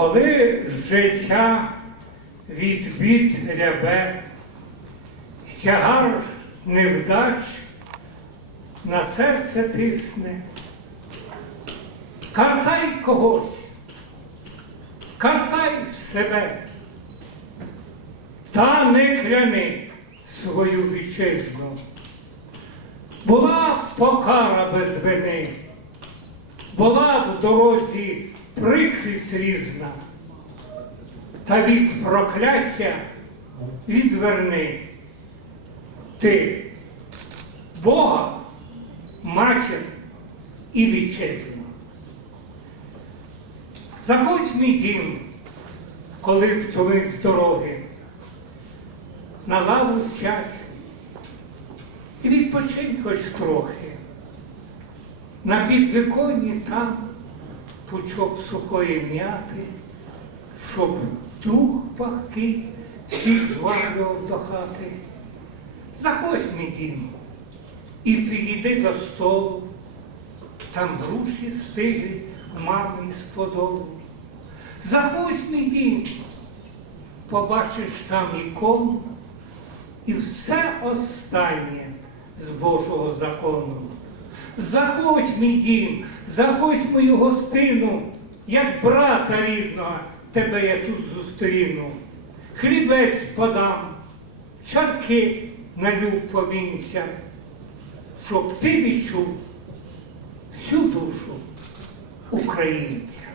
Коли життя від бід рябе, тягар невдач на серце тисне, картай когось, картай себе, та не кляни свою вітчизну. Була покара без вини, була в дорозі прикрість різна, та від прокляття відверни ти Бога, матір і вітчизну. Заходь мій дім, коли втомив з дороги, на лаву сядь і відпочинь хоч трохи. На підвіконні там пучок сухої м'яти, щоб дух пахкий всіх звалював до хати. Заходь мій дім і підійди до столу, там груші стиглі в мами із подолу. Заходь мій дім, побачиш там ікону і все останнє з Божого закону. Заходь, мій дім, заходь в мою гостину, як брата рідного тебе я тут зустріну. Хлібець подам, чарки налю повінця, щоб ти відчув всю душу українця.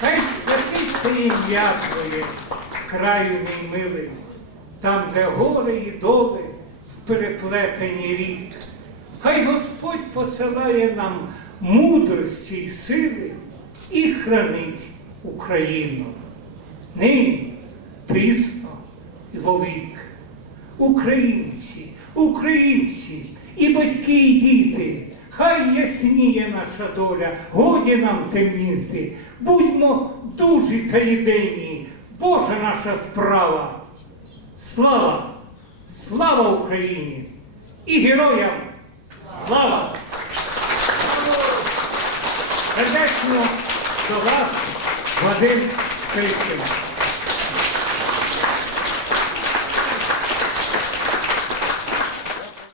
Хай святиться ім'я Твоє, краю мій милий, там, де гори і доли переплетені рік. Хай Господь посилає нам мудрості й сили і хранить Україну. Нині, пісно і вовік. Українці, українці, і батьки, і діти, хай ясніє наша доля, годі нам темніти, будьмо дужі та єдині, Божа наша справа. Слава! Слава Україні! І героям слава! Сердечно до вас, Вадим Кричина.